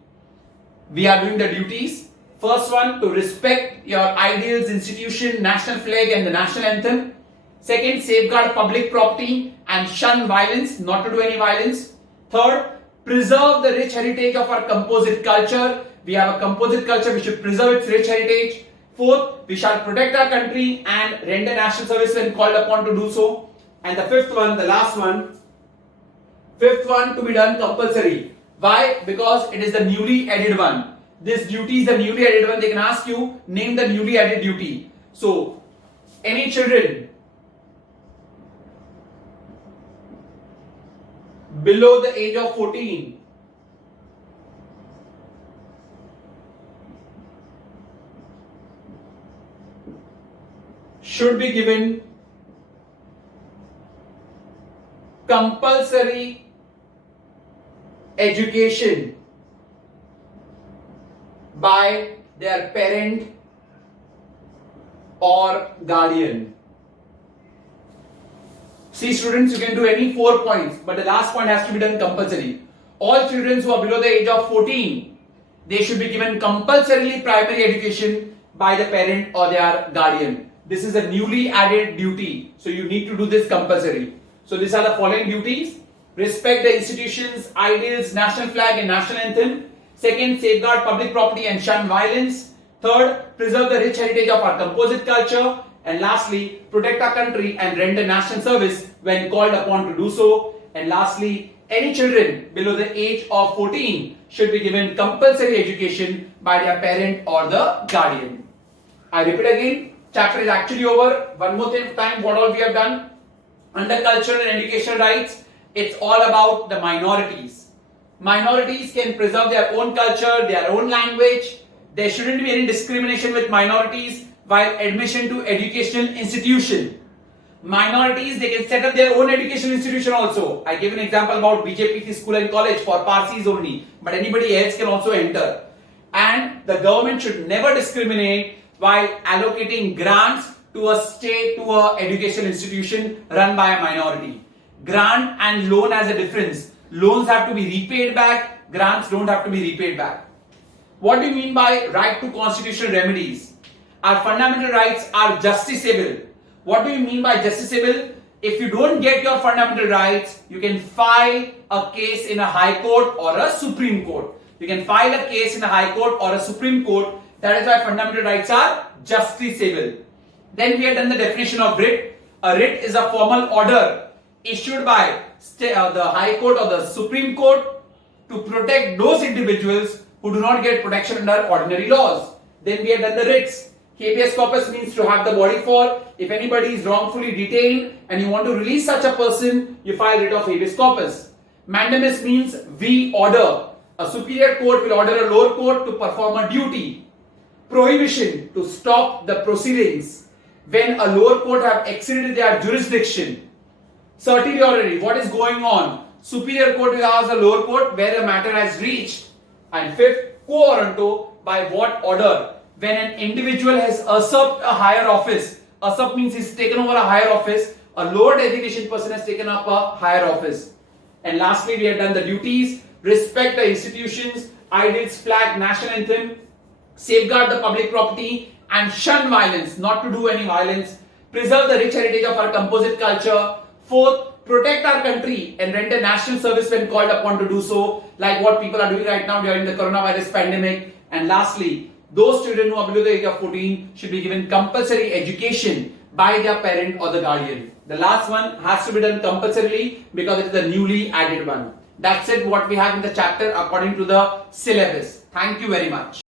We are doing the duties. First one, to respect your ideals, institution, national flag and the national anthem. Second, safeguard public property and shun violence, not to do any violence. Third, preserve the rich heritage of our composite culture. We have a composite culture, we should preserve its rich heritage. Fourth, we shall protect our country and render national service when called upon to do so. And the fifth one, the last one, fifth one to be done compulsory. Why? Because it is the newly added one. This duty is the newly added one. They can ask you, name the newly added duty. So, any children below the age of 14 should be given compulsory education by their parent or guardian. See students, you can do any 4 points, but the last point has to be done compulsory. All children who are below the age of 14, they should be given compulsorily primary education by the parent or their guardian. This is a newly added duty, so you need to do this compulsory. So these are the following duties. Respect the institutions, ideals, national flag and national anthem. Second, safeguard public property and shun violence. Third, preserve the rich heritage of our composite culture. And lastly, protect our country and render national service when called upon to do so. And lastly, any children below the age of 14 should be given compulsory education by their parent or the guardian. I repeat again, chapter is actually over. One more time, what all we have done. Under cultural and educational rights, it's all about the minorities. Minorities can preserve their own culture, their own language. There shouldn't be any discrimination with minorities while admission to educational institution. Minorities, they can set up their own educational institution also. I gave an example about BJP school and college for Parsis only, but anybody else can also enter. And the government should never discriminate while allocating grants to a state, to a educational institution run by a minority. Grant and loan has a difference. Loans have to be repaid back, grants don't have to be repaid back. What do you mean by right to constitutional remedies? Our fundamental rights are justiciable. What do you mean by justiciable? If you don't get your fundamental rights, you can file a case in a high court or a supreme court. You can file a case in a high court or a supreme court. That is why fundamental rights are justiciable. Then we have done the definition of writ. A writ is a formal order issued by the High Court or the Supreme Court to protect those individuals who do not get protection under ordinary laws. Then we have done the writs. Habeas corpus means to have the body for. If anybody is wrongfully detained and you want to release such a person, you file writ of habeas corpus. Mandamus means we order. A superior court will order a lower court to perform a duty. Prohibition, to stop the proceedings when a lower court have exceeded their jurisdiction. Certiorari, what is going on? Superior court will ask the lower court where the matter has reached. And fifth, quo warranto, by what order? When an individual has usurped a higher office. Usurp means he's taken over a higher office. A lower designation person has taken up a higher office. And lastly, we have done the duties. Respect the institutions, ideals, flag, national anthem. Safeguard the public property and shun violence, not to do any violence. Preserve the rich heritage of our composite culture. Fourth, protect our country and render national service when called upon to do so, like what people are doing right now during the coronavirus pandemic. And lastly, those children who are below the age of 14 should be given compulsory education by their parent or the guardian. The last one has to be done compulsorily because it is the newly added one. That's it, what we have in the chapter according to the syllabus. Thank you very much.